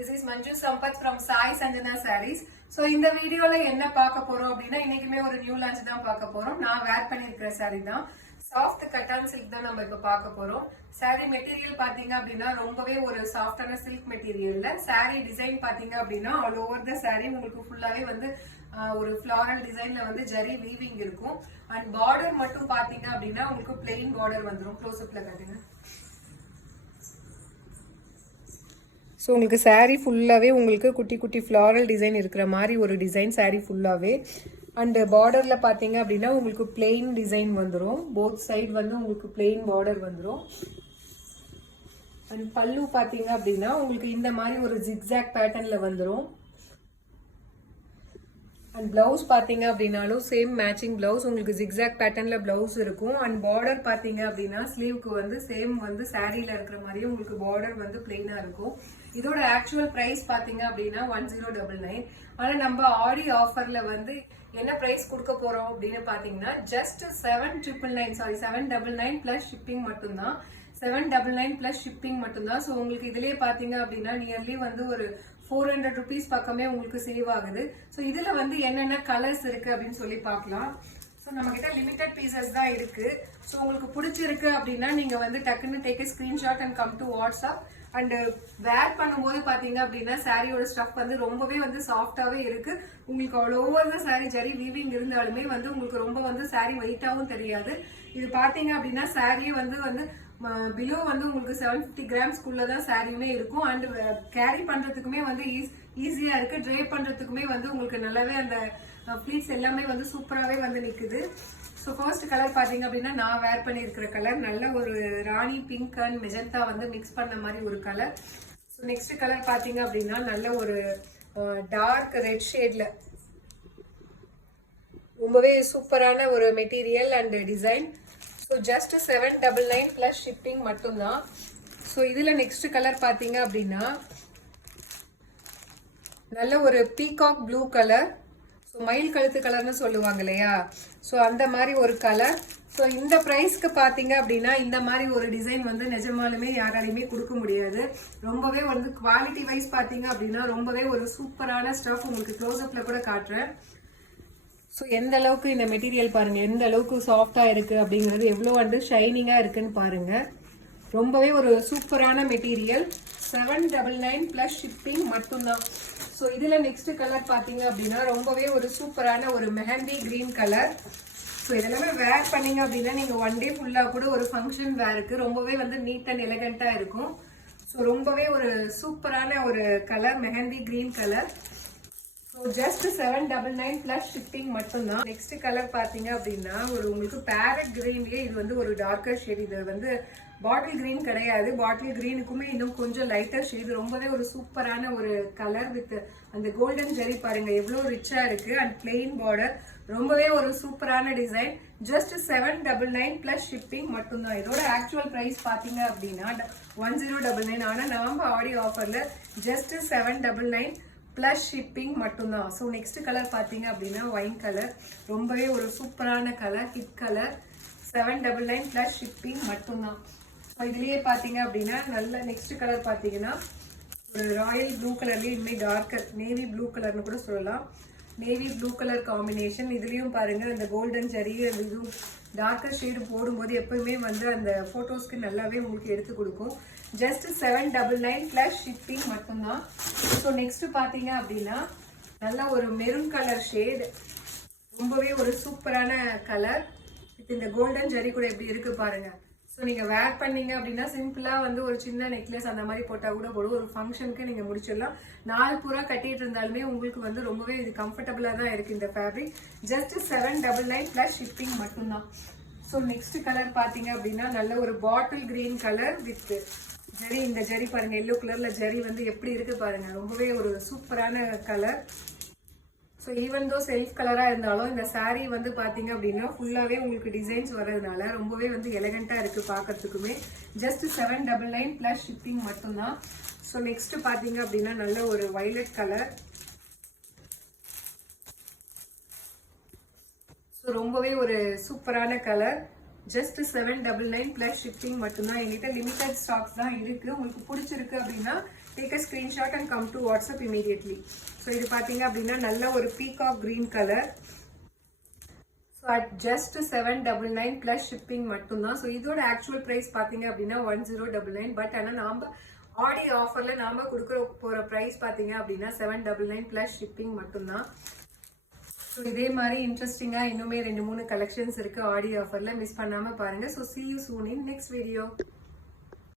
This is Manju Sampath from Sai Sanjana Sarees. So இந்த வீடியோல என்ன பார்க்க போறோம் அப்படின்னா இன்னைக்குமே ஒரு நியூ லான்ச் தான் பார்க்க போறோம். நான் வேர் பண்ணியிருக்கிற saree தான். சாஃப்ட் கட்டான் சில்க் தான் நம்ம இப்ப பார்க்க போறோம். saree மெட்டீரியல் பாத்தீங்க அப்படின்னா ரொம்பவே ஒரு சாஃப்டான சில்க் மெட்டீரியல்ல saree டிசைன் பாத்தீங்க அப்படின்னா ஆல் ஓவர் த saree உங்களுக்கு ஃபுல்லாவே வந்து ஒரு ஃப்ளாரல் டிசைன்ல வந்து ஜரி வீவிங் இருக்கும். அண்ட் பார்டர் மட்டும் பாத்தீங்க அப்படின்னா உங்களுக்கு பிளெயின் பார்டர் வந்துடும். க்ளோஸ் அப்ல காட்டுங்க. ஸோ உங்களுக்கு சாரீ ஃபுல்லாகவே உங்களுக்கு குட்டி குட்டி ஃப்ளாரல் டிசைன் இருக்கிற மாதிரி ஒரு டிசைன் சாரீ ஃபுல்லாகவே. அண்டு பார்டரில் பார்த்தீங்க அப்படின்னா உங்களுக்கு பிளெயின் டிசைன் வந்துடும். போத் சைடு வந்து உங்களுக்கு பிளெயின் பார்டர் வந்துடும். அண்ட் பல்லு பார்த்தீங்க அப்படின்னா உங்களுக்கு இந்த மாதிரி ஒரு ஜிக்ஸாக் பேட்டர்னில் வந்துடும். அண்ட் பிளவுஸ் பார்த்தீங்க அப்படின்னாலும் சேம் மேட்சிங் பிளவுஸ் உங்களுக்கு ஜிக்ஸாக் பேட்டர்ன்ல பிளவுஸ் இருக்கும். அண்ட் பார்டர் பார்த்தீங்க அப்படின்னா ஸ்லீவ்க்கு வந்து சேம் வந்து சாரீல இருக்கிற மாதிரியே உங்களுக்கு பார்டர் வந்து பிளெயினா இருக்கும். இதோட ஆக்சுவல் பிரைஸ் பார்த்தீங்க அப்படின்னா 1099. ஆனா நம்ம ஆடி ஆஃபர்ல வந்து என்ன பிரைஸ் கொடுக்க போறோம் அப்படின்னு பாத்தீங்கன்னா ஜஸ்ட் 799 பிளஸ் ஷிப்பிங் மட்டும்தான். 799 பிளஸ் ஷிப்பிங் மட்டும்தான். ஸோ உங்களுக்கு இதுலயே பாத்தீங்க அப்படின்னா நியர்லி வந்து ஒரு 400 rupees பக்கமே உங்களுக்கு சேவ் ஆகுது. ஸோ இதுல வந்து என்னென்ன கலர்ஸ் இருக்கு அப்படின்னு சொல்லி பார்க்கலாம். ஸோ நம்ம கிட்ட லிமிடெட் பீசஸ் தான் இருக்கு. ஸோ உங்களுக்கு பிடிச்சிருக்கு அப்படின்னா நீங்க வந்து டக்குன்னு take screenshot and come to WhatsApp. And வேர் பண்ணும்போது பாத்தீங்க அப்படின்னா சாரியோட ஸ்டஃப் வந்து ரொம்பவே வந்து சாஃப்டாவே இருக்கு. உங்களுக்கு அவ்வளோ ஓவர் தான் சாரி ஜரி வீவிங் இருந்தாலுமே வந்து உங்களுக்கு ரொம்ப வந்து சாரி வெயிட்டாவும் தெரியாது. இது பாத்தீங்க அப்படின்னா சாரியே வந்து பிலோ வந்து உங்களுக்கு 750 கிராம்ஸ்குள்ள தான் சாரியுமே இருக்கும். அண்ட் கேரி பண்றதுக்குமே வந்து ஈஸியா இருக்கு. ட்ரை பண்றதுக்குமே வந்து உங்களுக்கு நல்லாவே அந்த ஃபிளீட்ஸ் எல்லாமே வந்து சூப்பராகவே வந்து நிக்குது. ஸோ ஃபர்ஸ்ட் கலர் பாத்தீங்க அப்படின்னா நான் வேர் பண்ணியிருக்கிற கலர் நல்ல ஒரு ராணி பிங்க் அண்ட் மெஜந்தா வந்து மிக்ஸ் பண்ண மாதிரி ஒரு கலர். ஸோ நெக்ஸ்ட் கலர் பாத்தீங்க அப்படின்னா நல்ல ஒரு டார்க் ரெட் ஷேட்ல ரொம்பவே சூப்பரான ஒரு material and design. So just 799 plus shipping மட்டும்தான். ஸோ இதுல நெக்ஸ்ட் கலர் பாத்தீங்க அப்படின்னா நல்ல ஒரு பீகாக் ப்ளூ கலர். ஸோ மயில் கழுத்து கலர்னு சொல்லுவாங்க இல்லையா, ஸோ அந்த மாதிரி ஒரு கலர். ஸோ இந்த ப்ரைஸ்க்கு பார்த்தீங்க அப்படின்னா இந்த மாதிரி ஒரு டிசைன் வந்து நிஜமாலுமே யாராலையுமே கொடுக்க முடியாது. ரொம்பவே வந்து குவாலிட்டி வைஸ் பார்த்தீங்க அப்படின்னா ரொம்பவே ஒரு சூப்பரான ஸ்டஃப். உங்களுக்கு க்ளோஸ்அப்ல கூட காட்டுறேன். ஸோ எந்த அளவுக்கு இந்த மெட்டீரியல் பாருங்க, எந்த அளவுக்கு சாஃப்டா இருக்கு அப்படிங்கிறது, எவ்வளோ வந்து ஷைனிங்கா இருக்குன்னு பாருங்க. ரொம்பவே ஒரு சூப்பரான மெட்டீரியல். 799 பிளஸ் ஷிப்பிங் மட்டும்தான். ஸோ இதுல நெக்ஸ்ட் கலர் பாத்தீங்க அப்படின்னா ரொம்பவே ஒரு சூப்பரான ஒரு மெஹந்தி கிரீன் கலர். ஸோ இதெல்லாமே வேர் பண்ணீங்க அப்படின்னா நீங்க ஒன் டே ஃபுல்லா கூட ஒரு ஃபங்க்ஷன் வேருக்கு ரொம்பவே வந்து நீட் அண்ட் எலகண்டா இருக்கும். ஸோ ரொம்பவே ஒரு சூப்பரான ஒரு colour mehndi green colour. So just 799 plus shipping மட்டும்தான். நெக்ஸ்ட் கலர் பாத்தீங்க அப்படின்னா ஒரு உங்களுக்கு பேரட் கிரீன்லயே இது வந்து ஒரு டார்க்கர் ஷேட். இது வந்து பாட்டில் கிரீன் கிடையாது. பாட்டில் கிரீனுக்குமே இன்னும் கொஞ்சம் லைட்டர் ஷேட். ரொம்பவே ஒரு சூப்பரான ஒரு கலர் வித் அந்த கோல்டன் ஜெரி பாருங்க எவ்வளவு ரிச்சா இருக்கு. அண்ட் பிளெயின் பார்டர் ரொம்பவே ஒரு சூப்பரான டிசைன். ஜஸ்ட் 799 பிளஸ் ஷிப்பிங் மட்டும்தான். இதோட ஆக்சுவல் பிரைஸ் பாத்தீங்க அப்படின்னா 1099. ஆனா நாம ஆடி ஆஃபர்ல ஜஸ்ட் 799 பிளஸ் ஷிப்பிங் மட்டும்தான். ஸோ நெக்ஸ்ட் கலர் பாத்தீங்க அப்படின்னா ஒயின் கலர். ரொம்பவே ஒரு சூப்பரான colour, hit colour. 799 plus shipping மட்டும்தான். ஸோ இதுலயே பாத்தீங்க அப்படின்னா நல்ல நெக்ஸ்ட் கலர் பாத்தீங்கன்னா ஒரு ராயல் ப்ளூ கலர்லயே இனிமே டார்க்கர் நேவி ப்ளூ கலர்னு கூட சொல்லலாம். Navy blue colour combination. இதுலயும் பாருங்க அந்த கோல்டன் ஜரி இதுவும் டார்க்கர் ஷேடு போடும்போது எப்பவுமே வந்து அந்த போட்டோஸ்க்கு நல்லாவே உங்களுக்கு எடுத்து கொடுக்கும். ஜஸ்ட் 799 பிளஸ் ஷிப்பிங் மட்டும்தான். ஸோ நெக்ஸ்ட் பாத்தீங்க அப்படின்னா நல்ல ஒரு மெரூன் கலர் ஷேட். ரொம்பவே ஒரு சூப்பரான கலர். இந்த கோல்டன் ஜரி கூட எப்படி இருக்கு பாருங்க. ஸோ நீங்க வேர் பண்ணீங்க அப்படின்னா சிம்பிளா வந்து ஒரு சின்ன நெக்லஸ் அந்த மாதிரி போட்டா கூட போடும். ஒரு ஃபங்க்ஷனுக்கு நீங்க முடிச்சிடலாம். நாள் பூரா கட்டிட்டு இருந்தாலுமே உங்களுக்கு வந்து ரொம்பவே இது கம்ஃபர்டபுளா தான் இருக்கு இந்த ஃபேப்ரிக். ஜஸ்ட் 799 பிளஸ் ஷிப்பிங் மட்டும்தான். ஸோ நெக்ஸ்ட் கலர் பாத்தீங்க அப்படின்னா நல்ல ஒரு பாட்டில் கிரீன் கலர் வித் ஜெரி. இந்த ஜெரி பாருங்க எல்லோ கலர்ல ஜெரி வந்து எப்படி இருக்கு பாருங்க. ரொம்பவே ஒரு சூப்பரான colour. So even though self கலரா இருந்தாலும் இந்த சாரீ வந்து பாத்தீங்க அப்படின்னா ஃபுல்லாவே உங்களுக்கு டிசைன்ஸ் வர்றதுனால ரொம்பவே வந்து எலகண்டா இருக்கு பாக்கிறதுக்குமே. ஜஸ்ட் 799 பிளஸ் ஷிப்பிங் மட்டும்தான். ஸோ நெக்ஸ்ட் பாத்தீங்க அப்படின்னா நல்ல ஒரு வயலட் கலர். ஸோ ரொம்பவே ஒரு சூப்பரான கலர். ஜஸ்ட் 799 பிளஸ் ஷிப்பிங் மட்டும்தான். எங்கிட்ட லிமிடெட் ஸ்டாக்ஸ் தான் இருக்கு. உங்களுக்கு பிடிச்சிருக்கு அப்படின்னா take a screenshot and come to WhatsApp immediately. So இது பார்த்தீங்க அப்படின்னா நல்ல ஒரு peacock green colour. So at just 799 plus shipping மட்டும்தான். ஸோ இதோட ஆக்சுவல் ப்ரைஸ் பார்த்தீங்க அப்படின்னா 1099. பட் ஆனால் நாம் ஆடி ஆஃபரில் நாம் கொடுக்குற போகிற ப்ரைஸ் பார்த்தீங்க அப்படின்னா 799 ப்ளஸ் ஷிப்பிங் மட்டும்தான். ஸோ இதே மாதிரி இன்ட்ரெஸ்டிங்காக இன்னுமே 2-3 கலெக்ஷன்ஸ் இருக்குது ஆடி ஆஃபரில். மிஸ் பண்ணாமல் பாருங்கள். So see you soon in next video.